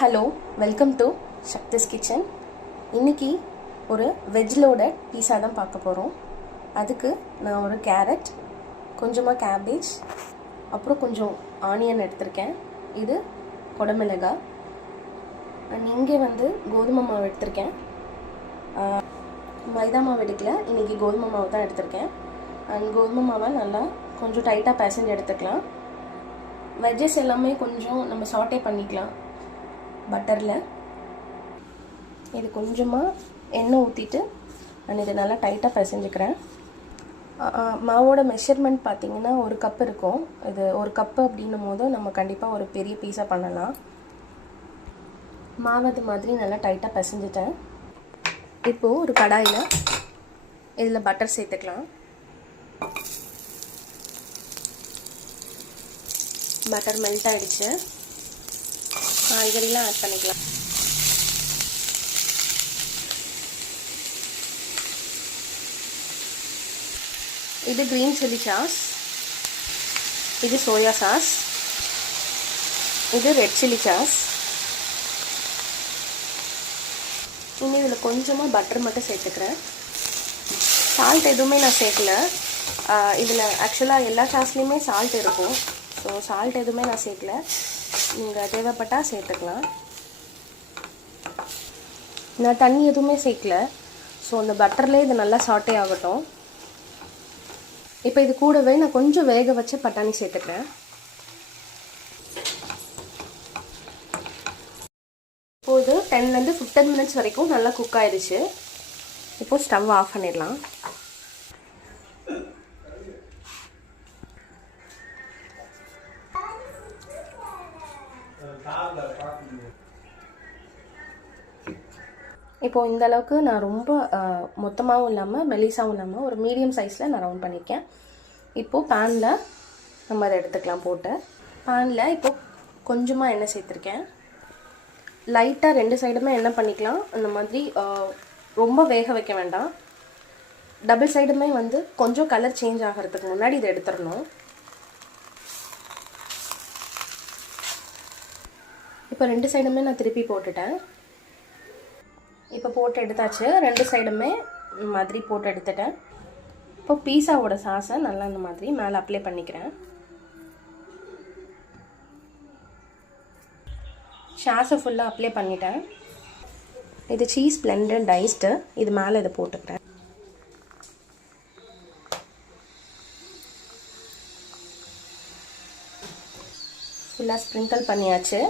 Hello, welcome to Shakti's kitchen. இன்றைக்கி ஒரு veg loaded பீஸா தான் பார்க்க போகிறோம். அதுக்கு நான் ஒரு கேரட், கொஞ்சமாக கேபேஜ், அப்புறம் கொஞ்சம் ஆனியன் எடுத்திருக்கேன். இது குடமிளகாய். அண்ட் இங்கே கோதுமை மாவு எடுத்திருக்கேன். மைதா மாவு எடுக்கல, இன்றைக்கி கோதுமை மாவு தான் எடுத்திருக்கேன். அண்ட் கோதுமை மாவை நல்லா கொஞ்சம் டைட்டாக பிசைஞ்சு எடுத்துக்கலாம். வெஜ்ஜஸ் எல்லாமே கொஞ்சம் நம்ம சாட்டே பண்ணிக்கலாம் பட்டரில். இது கொஞ்சமாக எண்ணெய் ஊற்றிட்டு நான் இதை நல்லா டைட்டாக பிசைஞ்சுக்கிறேன். மாவோட மெஷர்மெண்ட் பார்த்திங்கன்னா ஒரு கப் இருக்கும். இது ஒரு கப்பு அப்படின்னும் போது நம்ம கண்டிப்பாக ஒரு பெரிய பீஸா பண்ணலாம். மாவு அது மாதிரி நல்லா டைட்டாக பிசைஞ்சிட்டேன். இப்போது ஒரு கடாயில் இதில் பட்டர் சேர்த்துக்கலாம். பட்டர் மெல்ட் ஆகிடுச்சு. காய்கறிலாம் ஆட் பண்ணிக்கலாம். இது க்ரீன் சில்லி சாஸ், இது சோயா சாஸ், இது ரெட் சில்லி சாஸ். இன்னும் இதில் கொஞ்சமாக பட்டர் மட்டும் சேர்த்துக்கிறேன். சால்ட் எதுவுமே நான் சேர்க்கல. இதில் ஆக்சுவலாக எல்லா சாஸ்லேயுமே சால்ட் இருக்கும். ஸோ சால்ட் எதுவுமே நான் சேர்க்கல. நீங்கள் தேவைப்பட்டால் சேர்த்துக்கலாம். நான் தண்ணி எதுவுமே சேர்க்கல. ஸோ அந்த பட்டர்லேயே இது நல்லா சாட்டே ஆகட்டும். இப்போ இது கூடவே நான் கொஞ்சம் வேக வச்ச பட்டாணி சேர்த்துக்கிறேன். இப்போது 10 to 15 minutes வரைக்கும் நல்லா குக் ஆயிடுச்சு. இப்போது ஸ்டவ் ஆஃப் பண்ணிடலாம். இப்போது இந்த அளவுக்கு நான் ரொம்ப மொத்தமாகவும் இல்லாமல் மெலிசாகவும் இல்லாமல் ஒரு மீடியம் சைஸில் நான் ரவுண்ட் பண்ணியிருக்கேன். இப்போது பேனில் நம்ம அதை எடுத்துக்கலாம். போட்டு பேனில் இப்போது கொஞ்சமாக எண்ணெய் சேர்த்துருக்கேன். லைட்டாக 2 சைடுமே எண்ணெய் பண்ணிக்கலாம். அந்த மாதிரி ரொம்ப வேக வைக்க வேண்டாம். டபுள் சைடுமே கொஞ்சம் கலர் சேஞ்ச் ஆகிறதுக்கு முன்னாடி இதை எடுத்துடணும். இப்போ 2 சைடுமே நான் திருப்பி போட்டுட்டேன். இப்போ போட்டு எடுத்தாச்சு. 2 சைடுமே மாதிரி போட்டு எடுத்துட்டேன். இப்போ பீஸாவோட சாஸை நல்லா இந்த மாதிரி மேலே அப்ளை பண்ணிக்கிறேன். சாஸை ஃபுல்லாக அப்ளை பண்ணிட்டேன். இது சீஸ் பிளெண்டட் டைஸ்டு. இது மேலே இதை போட்டுக்கிறேன். ஃபுல்லாக ஸ்ப்ரிங்கிள் பண்ணியாச்சு.